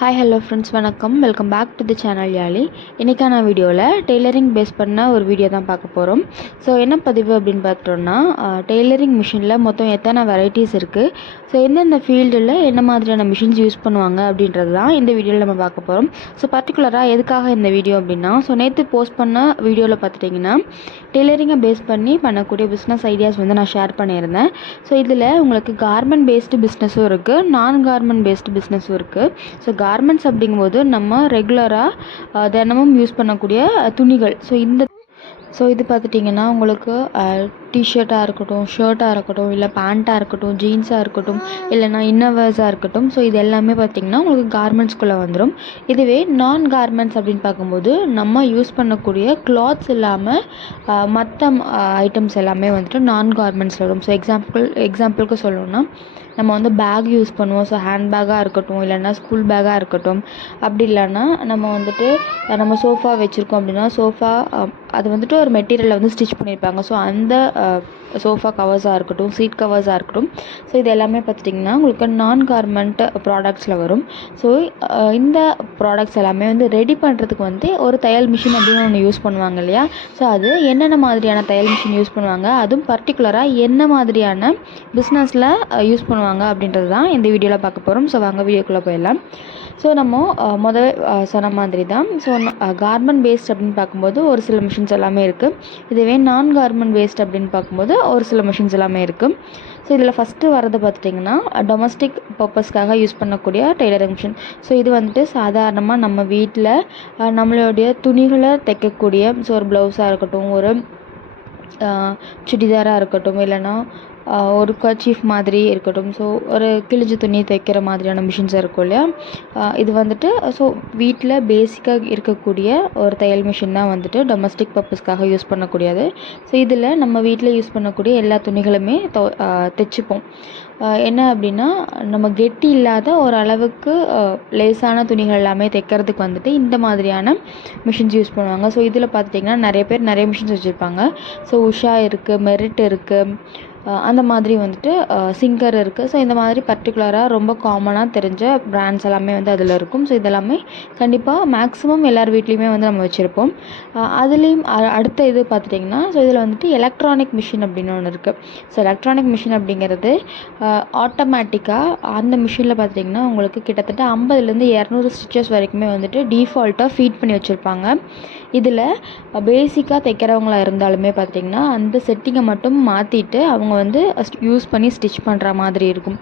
Hi hello friends, வணக்கம். Welcome back to the channel Yaazhi. இன்றைக்கான வீடியோவில் டெய்லரிங் பேஸ் பண்ண ஒரு வீடியோ தான் பார்க்க போகிறோம். ஸோ என்ன பதிவு அப்படின்னு பார்த்தோம்னா, டெய்லரிங் மிஷினில் மொத்தம் எத்தனை வெரைட்டிஸ் இருக்குது, ஸோ எந்தெந்த ஃபீல்டில் என்ன மாதிரியான மிஷின்ஸ் யூஸ் பண்ணுவாங்க அப்படின்றது தான் இந்த வீடியோவில் நம்ம பார்க்க போகிறோம். ஸோ பர்டிகுலராக எதுக்காக இந்த வீடியோ அப்படின்னா, ஸோ நேற்று போஸ்ட் பண்ண வீடியோவில் பார்த்துட்டிங்கன்னா டெய்லரிங்கை பேஸ் பண்ணி பண்ணக்கூடிய பிஸ்னஸ் ஐடியாஸ் வந்து நான் ஷேர் பண்ணியிருந்தேன். ஸோ இதில் உங்களுக்கு கார்மெண்ட் பேஸ்டு பிஸ்னஸும் இருக்குது, நான் கார்மெண்ட் பேஸ்டு பிஸ்னஸும் இருக்குது. ஸோ கார்மெண்ட்ஸ் அப்படிங்கும்போது நம்ம ரெகுலராக தினமும் யூஸ் பண்ணக்கூடிய துணிகள். ஸோ இது பார்த்துட்டிங்கன்னா உங்களுக்கு டிஷர்ட்டாக இருக்கட்டும், ஷர்ட்டாக இருக்கட்டும், இல்லை பேண்ட்டாக இருக்கட்டும், ஜீன்ஸாக இருக்கட்டும், இல்லைனா இன்னர்வேர்ஸாக இருக்கட்டும், ஸோ இது எல்லாமே பார்த்திங்கன்னா உங்களுக்கு கார்மெண்ட்ஸ்குள்ளே வந்துடும். இதுவே நான் கார்மெண்ட்ஸ் அப்படின்னு பார்க்கும்போது நம்ம யூஸ் பண்ணக்கூடிய கிளாத்ஸ் இல்லாமல் மற்ற ஐட்டம்ஸ் எல்லாமே வந்துட்டு நான் கார்மெண்ட்ஸில் வரும். ஸோ எக்ஸாம்பிளுக்கு சொல்லணும்னா, நம்ம வந்து பேக் யூஸ் பண்ணுவோம். ஸோ ஹேண்ட் பேக்காக இருக்கட்டும், இல்லைன்னா ஸ்கூல் பேக்காக இருக்கட்டும், அப்படி இல்லைன்னா நம்ம சோஃபா வச்சுருக்கோம் அப்படின்னா சோஃபா அது வந்துட்டு ஒரு மெட்டீரியலில் வந்து ஸ்டிச் பண்ணியிருப்பாங்க. ஸோ அந்த சோஃபா கவர்ஸாக இருக்கட்டும், சீட் கவர்ஸாக இருக்கட்டும், ஸோ இது எல்லாமே பார்த்திட்டிங்கன்னா உங்களுக்கு நான் கார்மெண்ட் ப்ராடக்ட்ஸில் வரும். ஸோ இந்த ப்ராடக்ட்ஸ் எல்லாமே வந்து ரெடி பண்ணுறதுக்கு வந்து ஒரு தையல் மிஷின் அப்படின்னு ஒன்று யூஸ் பண்ணுவாங்க இல்லையா. ஸோ அது என்னென்ன மாதிரியான தையல் மிஷின் யூஸ் பண்ணுவாங்க, அதுவும் பர்டிகுலராக என்ன மாதிரியான பிஸ்னஸில் யூஸ் பண்ணுவாங்க அப்படின்றது தான் இந்த வீடியோவில் பார்க்க போகிறோம். ஸோ வாங்க வீடியோக்குள்ளே போயிடலாம். ஸோ நம்ம முதல்ல சொன்ன மாதிரி தான். ஸோ கார்மெண்ட் பேஸ்ட் அப்படின்னு பார்க்கும்போது ஒரு சில மிஷின்ஸ் எல்லாமே இருக்குது. இதுவே நான் கார்மெண்ட் பேஸ்ட் அப்படின்னு பார்க்கும்போது ஒரு சில மிஷின்ஸ் எல்லாமே இருக்குது. ஸோ இதில் ஃபஸ்ட்டு வரது பார்த்துட்டிங்கன்னா டொமஸ்டிக் பர்பஸ்க்காக யூஸ் பண்ணக்கூடிய டெய்லரிங் மிஷின். ஸோ இது வந்துட்டு சாதாரணமாக நம்ம வீட்டில் நம்மளுடைய துணிகளை தைக்கக்கூடிய, ஸோ ஒரு ப்ளவுஸாக இருக்கட்டும், ஒரு சுடிதாராக இருக்கட்டும், இல்லைன்னா ஒரு கர்ச்சீஃப் மாதிரி இருக்கட்டும், ஸோ ஒரு கிழிஞ்ச துணி தைக்கிற மாதிரியான மிஷின்ஸ் இருக்கும் இல்லையா. இது வந்துட்டு ஸோ வீட்டில் பேசிக்காக இருக்கக்கூடிய ஒரு தையல் மிஷின் தான் வந்துட்டு டொமஸ்டிக் பர்பஸ்க்காக யூஸ் பண்ணக்கூடியது. ஸோ இதில் நம்ம வீட்டில் யூஸ் பண்ணக்கூடிய எல்லா துணிகளுமே தைச்சிப்போம். என்ன அப்படின்னா, நம்ம கெட்டி இல்லாத ஒரு அளவுக்கு லேசான துணிகள் எல்லாமே தைக்கிறதுக்கு வந்துட்டு இந்த மாதிரியான மிஷின்ஸ் யூஸ் பண்ணுவாங்க. ஸோ இதில் பார்த்துட்டிங்கன்னா நிறைய பேர் நிறைய மிஷின்ஸ் வச்சுருப்பாங்க. ஸோ உஷா இருக்குது, மெரிட் இருக்குது, அந்த மாதிரி வந்துட்டு சிங்கர் இருக்குது. ஸோ இந்த மாதிரி பர்டிகுலராக ரொம்ப காமனாக தெரிஞ்ச பிராண்ட்ஸ் எல்லாமே வந்து அதில் இருக்கும். ஸோ இதெல்லாமே கண்டிப்பாக மேக்ஸிமம் எல்லார் வீட்லேயுமே வந்து நம்ம வச்சுருப்போம். அதுலேயும் அடுத்த இது பார்த்துட்டிங்கன்னா, ஸோ இதில் வந்துட்டு எலக்ட்ரானிக் மிஷின் அப்படின்னு ஒன்று இருக்குது. ஸோ எலக்ட்ரானிக் மிஷின் அப்படிங்கிறது ஆட்டோமேட்டிக்காக அந்த மிஷினில் பார்த்திங்கன்னா உங்களுக்கு கிட்டத்தட்ட 50லேருந்து 200 ஸ்டிச்சஸ் வரைக்குமே வந்துட்டு டீஃபால்ட்டாக ஃபீட் பண்ணி வச்சுருப்பாங்க. இதில் பேசிக்காக தைக்கிறவங்களாக இருந்தாலுமே பார்த்திங்கன்னா அந்த செட்டிங்கை மட்டும் மாற்றிட்டு அவங்க வந்து யூஸ் பண்ணி ஸ்டிச் பண்ணுற மாதிரி இருக்கும்.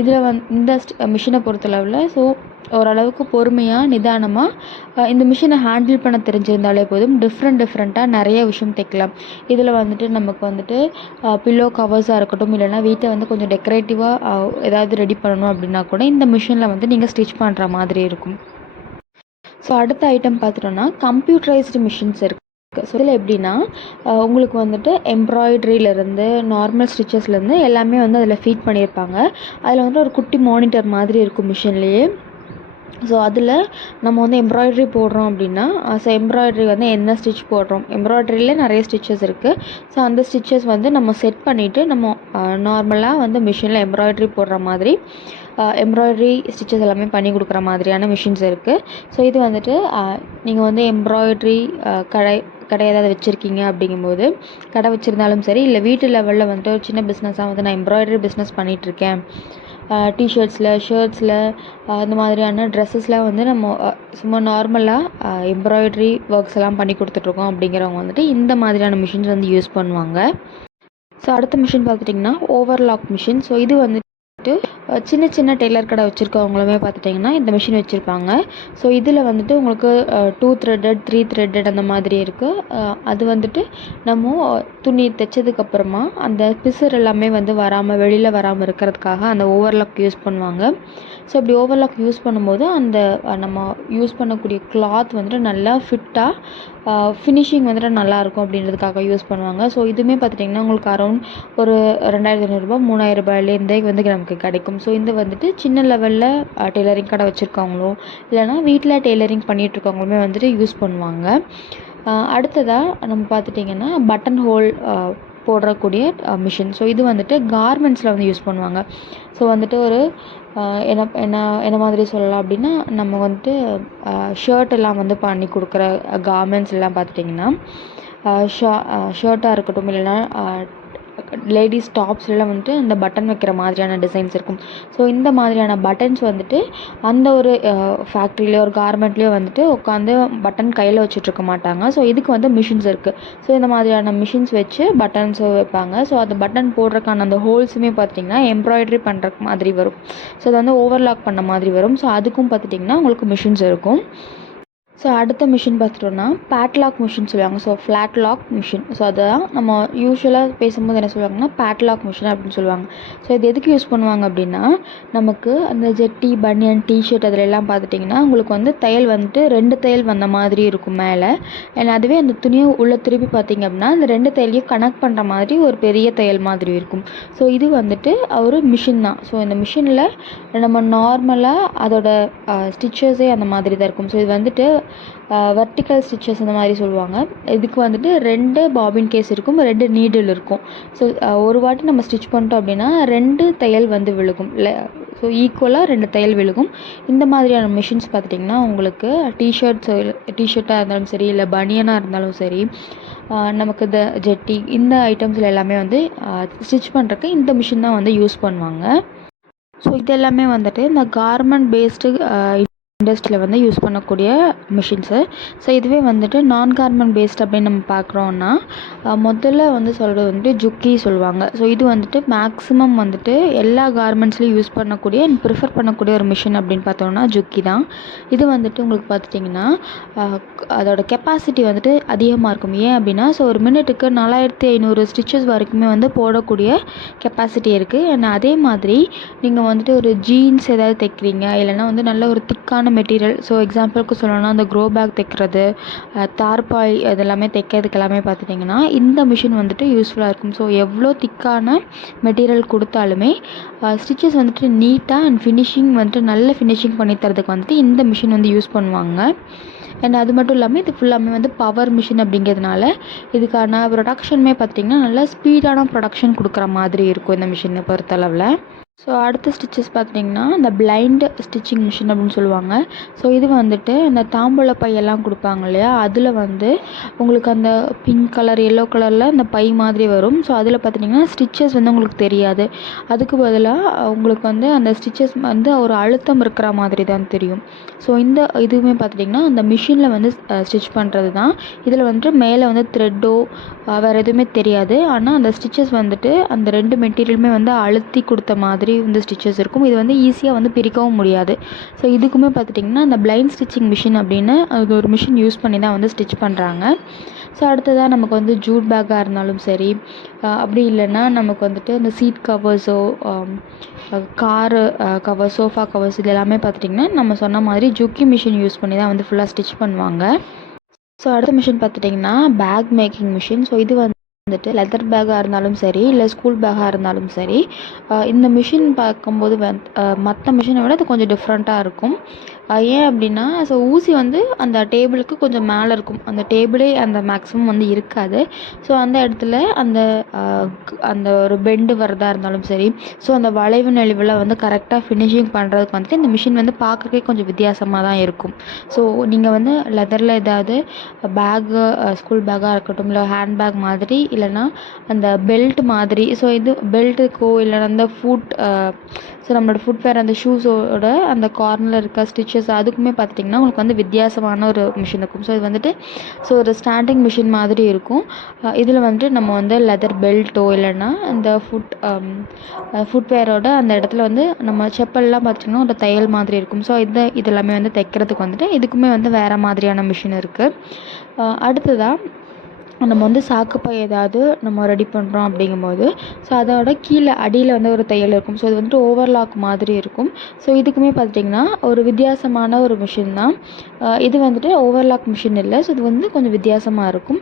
இதில் இந்த மிஷினை பொறுத்தளவில் ஸோ ஓரளவுக்கு பொறுமையாக நிதானமாக இந்த மிஷினை ஹேண்டில் பண்ண தெரிஞ்சிருந்தாலே போதும். டிஃப்ரெண்ட்டாக நிறைய விஷயம் தைக்கலாம். இதில் வந்துட்டு நமக்கு வந்துட்டு பில்லோ கவர்ஸாக இருக்கட்டும், இல்லைனா வீட்டை வந்து கொஞ்சம் டெக்கரேட்டிவாக ஏதாவது ரெடி பண்ணணும் அப்படின்னா கூட இந்த மிஷினில் வந்து நீங்கள் ஸ்டிச் பண்ணுற மாதிரி இருக்கும். ஸோ அடுத்த ஐட்டம் பார்த்துட்டோன்னா கம்ப்யூட்டரைஸ்டு மிஷின்ஸ் இருக்குது. ஸோ இதில் எப்படின்னா உங்களுக்கு வந்துட்டு எம்ப்ராய்டரியிலேருந்து நார்மல் ஸ்டிச்சஸ்லேருந்து எல்லாமே வந்து அதில் ஃபீட் பண்ணியிருப்பாங்க. அதில் வந்து ஒரு குட்டி மானிட்டர் மாதிரி இருக்கும் மிஷின்லேயே. ஸோ அதில் நம்ம வந்து எம்ப்ராய்டரி போடுறோம் அப்படின்னா, ஸோ எம்ப்ராய்டரி வந்து என்ன ஸ்டிச் போடுறோம், எம்ப்ராய்டரியிலே நிறைய ஸ்டிச்சஸ் இருக்குது. ஸோ அந்த ஸ்டிச்சஸ் வந்து நம்ம செட் பண்ணிவிட்டு நம்ம நார்மலாக வந்து மிஷினில் எம்ப்ராய்டரி போடுற மாதிரி எம்ப்ராய்டரி ஸ்டிச்சஸ் எல்லாமே பண்ணி கொடுக்குற மாதிரியான மிஷின்ஸ் இருக்குது. ஸோ இது வந்துட்டு நீங்கள் வந்து எம்ப்ராய்டரி கடை ஏதாவது வச்சுருக்கீங்க அப்படிங்கும்போது, கடை வச்சுருந்தாலும் சரி, இல்லை வீட்டு லெவலில் வந்துட்டு ஒரு சின்ன பிஸ்னஸாக வந்து நான் எம்ப்ராய்டரி பிஸ்னஸ் பண்ணிகிட்ருக்கேன், டிஷர்ட்ஸில், ஷர்ட்ஸில், இந்த மாதிரியான ட்ரெஸ்ஸஸில் வந்து நம்ம சும்மா நார்மலாக எம்ப்ராய்டரி ஒர்க்ஸ் எல்லாம் பண்ணி கொடுத்துட்ருக்கோம் அப்படிங்கிறவங்க வந்துட்டு இந்த மாதிரியான மிஷின்ஸ் வந்து யூஸ் பண்ணுவாங்க. ஸோ அடுத்த மிஷின் பார்த்துட்டிங்கன்னா ஓவர்லாக் மிஷின். ஸோ இது வந்துட்டு சின்ன டெய்லர் கடை வச்சுருக்கவங்களுமே பார்த்துட்டிங்கன்னா இந்த மிஷின் வச்சுருப்பாங்க. ஸோ இதில் வந்துட்டு உங்களுக்கு 2 த்ரெட்டட் 3 த்ரெட்டட் அந்த மாதிரி இருக்குது. அது வந்துட்டு நம்ம துணி தைச்சதுக்கப்புறமா அந்த பிசுறு எல்லாமே வந்து வெளியில் வராமல் இருக்கிறதுக்காக அந்த ஓவர்லாக் யூஸ் பண்ணுவாங்க. ஸோ இப்படி ஓவர்லாக் யூஸ் பண்ணும்போது அந்த நம்ம யூஸ் பண்ணக்கூடிய கிளாத் வந்துட்டு நல்லா ஃபிட்டாக ஃபினிஷிங் வந்துட்டு நல்லாயிருக்கும் அப்படின்றதுக்காக யூஸ் பண்ணுவாங்க. ஸோ இதுவுமே பார்த்துட்டிங்கன்னா உங்களுக்கு அரௌண்ட் ஒரு 2500 ரூபா 3000 ரூபாயிலேருந்தே வந்து நமக்கு கிடைக்கும். ஸோ இந்த வந்துட்டு சின்ன லெவலில் டெய்லரிங் கடை வச்சுருக்கவங்களோ இல்லைனா வீட்டில் டெய்லரிங் பண்ணிகிட்ருக்கவங்களுமே வந்துட்டு யூஸ் பண்ணுவாங்க. அடுத்ததாக நம்ம பார்த்துட்டிங்கன்னா பட்டன் ஹோல் போடக்கூடிய மிஷின். ஸோ இது வந்துட்டு கார்மெண்ட்ஸில் வந்து யூஸ் பண்ணுவாங்க. ஸோ வந்துட்டு ஒரு என்ன என்ன என்ன மாதிரி சொல்லலாம் அப்படின்னா, நம்ம வந்துட்டு ஷர்ட் எல்லாம் வந்து பண்ணி கொடுக்குற கார்மெண்ட்ஸ் எல்லாம் பார்த்துட்டிங்கன்னா, ஷர்ட்டாக இருக்கட்டும், இல்லைன்னா லேடிஸ் டாப்ஸ்லாம் வந்துட்டு இந்த பட்டன் வைக்கிற மாதிரியான டிசைன்ஸ் இருக்கும். ஸோ இந்த மாதிரியான பட்டன்ஸ் வந்துட்டு அந்த ஒரு ஃபேக்ட்ரிலேயோ ஒரு கார்மெண்ட்லேயோ வந்துட்டு உட்காந்து பட்டன் கையில் வச்சுட்ருக்க மாட்டாங்க. ஸோ இதுக்கு வந்து மிஷின்ஸ் இருக்குது. ஸோ இந்த மாதிரியான மிஷின்ஸ் வச்சு பட்டன்ஸ் வைப்பாங்க. ஸோ அந்த பட்டன் போடுறதுக்கான அந்த ஹோல்ஸுமே பார்த்திங்கன்னா எம்ப்ராய்டரி பண்ணுற மாதிரி வரும். ஸோ அதை வந்து ஓவர்லாக் பண்ண மாதிரி வரும். ஸோ அதுக்கும் பார்த்துட்டிங்கன்னா உங்களுக்கு மிஷின்ஸ் இருக்கும். ஸோ அடுத்த மிஷின் பார்த்துட்டோன்னா பேட்லாக் மிஷின் சொல்லுவாங்க. So flat lock machine. So அதான் நம்ம யூஸ்வலாக பேசும்போது என்ன சொல்லுவாங்கன்னா பேட்லாக் மிஷின் அப்படின்னு சொல்லுவாங்க. ஸோ இது எதுக்கு யூஸ் பண்ணுவாங்க அப்படின்னா, நமக்கு அந்த ஜெட்டி, பனியன், டிஷர்ட் அதில் எல்லாம் பார்த்துட்டிங்கன்னா உங்களுக்கு வந்து தையல் வந்துட்டு 2 தையல் வந்த மாதிரி இருக்கும் மேலே. அண்ட் அதுவே அந்த துணியை உள்ளே திருப்பி பார்த்திங்க அப்படின்னா அந்த 2 தையலையும் கனெக்ட் பண்ணுற மாதிரி ஒரு பெரிய தையல் மாதிரி இருக்கும். ஸோ இது வந்துட்டு ஒரு மிஷின் தான். ஸோ இந்த மிஷினில் நம்ம நார்மலாக அதோட ஸ்டிச்சஸே அந்த மாதிரி தான் இருக்கும். ஸோ இது வந்துட்டு வெர்டிக்கல் ஸ்டிச்சஸ் அந்த மாதிரி சொல்லுவாங்க. இதுக்கு வந்துட்டு 2 பாபின் கேஸ் இருக்கும், 2 நீடில் இருக்கும். ஸோ ஒரு வாட்டி நம்ம ஸ்டிச் பண்ணிட்டோம் அப்படின்னா 2 தையல் வந்து விழுகும். ஸோ ஈக்குவலாக 2 தையல் விழுகும். இந்த மாதிரியான மிஷின்ஸ் பார்த்துட்டிங்கன்னா உங்களுக்கு டிஷர்ட்டாக இருந்தாலும் சரி, இல்லை பனியனாக இருந்தாலும் சரி, நமக்கு இந்த ஜெட்டி இந்த ஐட்டம்ஸில் எல்லாமே வந்து ஸ்டிச் பண்ணுறதுக்கு இந்த மிஷின் தான் வந்து யூஸ் பண்ணுவாங்க. ஸோ இது எல்லாமே வந்துட்டு இந்த கார்மெண்ட் பேஸ்டு இண்டஸ்ட்ரியில் வந்து யூஸ் பண்ணக்கூடிய மிஷின்ஸு. ஸோ இதுவே வந்துட்டு நான் கார்மெண்ட் பேஸ்ட் அப்படின்னு நம்ம பார்க்குறோன்னா முதல்ல வந்து சொல்கிறது வந்துட்டு ஜுக்கி சொல்லுவாங்க. ஸோ இது வந்துட்டு மேக்ஸிமம் வந்துட்டு எல்லா கார்மெண்ட்ஸ்லையும் யூஸ் பண்ணக்கூடிய அண்ட் ப்ரிஃபர் பண்ணக்கூடிய ஒரு மிஷின் அப்படின்னு பார்த்தோம்னா ஜுக்கி தான். இது வந்துட்டு உங்களுக்கு பார்த்துட்டிங்கன்னா அதோட கெப்பாசிட்டி வந்துட்டு அதிகமாக இருக்கும். ஏன் அப்படின்னா, ஸோ ஒரு மினிட்டுக்கு 4500 ஸ்டிச்சஸ் வரைக்குமே வந்து போடக்கூடிய கெப்பாசிட்டி இருக்குது. அண்ட் அதே மாதிரி நீங்கள் வந்துட்டு ஒரு ஜீன்ஸ் ஏதாவது தைக்கிறீங்க, இல்லைனா வந்து நல்ல ஒரு திக்கான மெட்டீரியல், ஸோ எக்ஸாம்பிளுக்கு சொல்லணும்னா அந்த க்ரோ பேக் தைக்கிறது, தார்பாய் இதெல்லாமே தைக்கிறதுக்கு எல்லாமே பார்த்துட்டிங்கன்னா இந்த மிஷின் வந்துட்டு யூஸ்ஃபுல்லாக இருக்கும். ஸோ எவ்வளோ திக்கான மெட்டீரியல் கொடுத்தாலுமே ஸ்டிச்சஸ் வந்துட்டு நீட்டாக அண்ட் ஃபினிஷிங் வந்துட்டு நல்ல ஃபினிஷிங் பண்ணி தரதுக்கு வந்துட்டு இந்த மிஷின் வந்து யூஸ் பண்ணுவாங்க. அண்ட் அது மட்டும் இல்லாமல் இது ஃபுல்லாமே வந்து பவர் மிஷின் அப்படிங்கிறதுனால இதுக்கான ப்ரொடக்ஷனுமே பார்த்திங்கன்னா நல்லா ஸ்பீடான ப்ரொடக்ஷன் கொடுக்குற மாதிரி இருக்கும் இந்த மிஷினை பொறுத்தளவில். ஸோ அடுத்த ஸ்டிச்சஸ் பார்த்துட்டிங்கன்னா இந்த பிளைண்ட் ஸ்டிச்சிங் மிஷின் அப்படின்னு சொல்லுவாங்க. ஸோ இது வந்துட்டு இந்த தாம்பூல பையெல்லாம் கொடுப்பாங்க இல்லையா, அதில் வந்து உங்களுக்கு அந்த பிங்க் கலர், எல்லோ கலரில் அந்த பை மாதிரி வரும். ஸோ அதில் பார்த்துட்டிங்கன்னா ஸ்டிச்சஸ் வந்து உங்களுக்கு தெரியாது. அதுக்கு பதிலாக உங்களுக்கு வந்து அந்த ஸ்டிச்சஸ் வந்து ஒரு அழுத்தம் இருக்கிற மாதிரி தான் தெரியும். ஸோ இந்த இதுவுமே பார்த்துட்டிங்கன்னா அந்த மிஷினில் வந்து ஸ்டிச் பண்ணுறது தான். இதில் வந்துட்டு மேலே வந்து த்ரெட்டோ வேறு எதுவுமே தெரியாது. ஆனால் அந்த ஸ்டிச்சஸ் வந்துட்டு அந்த 2 மெட்டீரியலுமே வந்து அழுத்தி கொடுத்த மாதிரி வந்து ஸ்டிச்சஸ் இருக்கும். இது வந்து ஈஸியாக வந்து பிரிக்கவும் முடியாது. ஸோ இதுக்குமே பார்த்துட்டிங்கன்னா அந்த பிளைண்ட் ஸ்டிச்சிங் மிஷின் அப்படின்னு அது ஒரு மிஷின் யூஸ் பண்ணி தான் வந்து ஸ்டிச் பண்ணுறாங்க. ஸோ அடுத்ததாக நமக்கு வந்து ஜூட் பேக்காக இருந்தாலும் சரி, அப்படி இல்லைன்னா நமக்கு வந்துட்டு இந்த சீட் கவர்ஸோ, காரு கவர், சோஃபா கவர்ஸ் இது எல்லாமே பார்த்துட்டிங்கன்னா நம்ம சொன்ன மாதிரி ஜுக்கி மிஷின் யூஸ் பண்ணி தான் வந்து ஃபுல்லாக ஸ்டிச் பண்ணுவாங்க. ஸோ அடுத்த மிஷின் பார்த்துட்டிங்கன்னா பேக் மேக்கிங் மிஷின். ஸோ இது வந்துட்டு லெதர் பேக்காக இருந்தாலும் சரி, இல்லை ஸ்கூல் பேக்காக இருந்தாலும் சரி, இந்த மிஷின் பார்க்கும்போது மற்ற மிஷினை விட இது கொஞ்சம் டிஃப்ரெண்ட்டாக இருக்கும். ஏன் அப்படின்னா, ஸோ ஊசி வந்து அந்த டேபிளுக்கு கொஞ்சம் மேலே இருக்கும். அந்த டேபிளே அந்த மேக்ஸிமம் வந்து இருக்காது. ஸோ அந்த இடத்துல அந்த ஒரு பெண்டு வரதா இருந்தாலும் சரி, ஸோ அந்த வளைவு நெளிவில் வந்து கரெக்டாக ஃபினிஷிங் பண்ணுறதுக்கு வந்துட்டு இந்த மிஷின் வந்து பார்க்கறதுக்கே கொஞ்சம் வித்தியாசமாக தான் இருக்கும். ஸோ நீங்கள் வந்து லெதரில் ஏதாவது பேக்கு, ஸ்கூல் பேக்காக இருக்கட்டும், இல்லை ஹேண்ட் பேக் மாதிரி, இல்லைனா அந்த பெல்ட் மாதிரி, ஸோ இது பெல்ட்டுக்கோ இல்லைனா அந்த ஸோ நம்மளோட ஃபுட்வேர் அந்த ஷூஸோட அந்த கார்னரில் இருக்க ஸ்டிச்சஸ் அதுக்குமே பார்த்துட்டிங்கன்னா உங்களுக்கு வந்து வித்தியாசமான ஒரு மிஷின் இருக்கும். ஸோ இது வந்துட்டு ஒரு ஸ்டாண்டிங் மிஷின் மாதிரி இருக்கும். இதில் வந்துட்டு நம்ம வந்து லெதர் பெல்ட்டோ இல்லைன்னா அந்த ஃபுட்வேரோட அந்த இடத்துல வந்து நம்ம செப்பல்லாம் பார்த்திங்கன்னா ஒரு தையல் மாதிரி இருக்கும். ஸோ இதெல்லாமே வந்து தைக்கிறதுக்கு வந்துட்டு இதுக்குமே வந்து வேறு மாதிரியான மிஷின் இருக்குது. அடுத்ததாக நம்ம வந்து சாக்குப்பை ஏதாவது நம்ம ரெடி பண்ணுறோம் அப்படிங்கும்போது, ஸோ அதோட கீழே அடியில் வந்து ஒரு தையல் இருக்கும். ஸோ இது வந்துட்டு ஓவர்லாக் மாதிரி இருக்கும். ஸோ இதுக்குமே பார்த்திங்கன்னா ஒரு வித்தியாசமான ஒரு மிஷின் தான். இது வந்துட்டு ஓவர்லாக் மிஷின் இல்லை. ஸோ இது வந்து கொஞ்சம் வித்தியாசமாக இருக்கும்.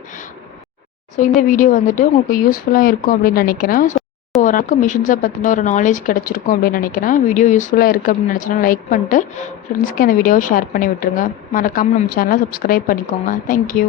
ஸோ இந்த வீடியோ வந்துட்டு உங்களுக்கு யூஸ்ஃபுல்லாக இருக்கும் அப்படின்னு நினைக்கிறேன். ஸோ ஓரளவுக்கு மிஷின்ஸை பற்றின ஒரு நாலேஜ் கிடச்சிருக்கும் அப்படின்னு நினைக்கிறேன். வீடியோ யூஸ்ஃபுல்லாக இருக்குது அப்படின்னு நினச்சினா லைக் பண்ணிட்டு ஃப்ரெண்ட்ஸ்க்கு அந்த வீடியோவை ஷேர் பண்ணி விட்டுருங்க. மறக்காமல் நம்ம சேனலை சப்ஸ்கிரைப் பண்ணிக்கோங்க. தேங்க்யூ.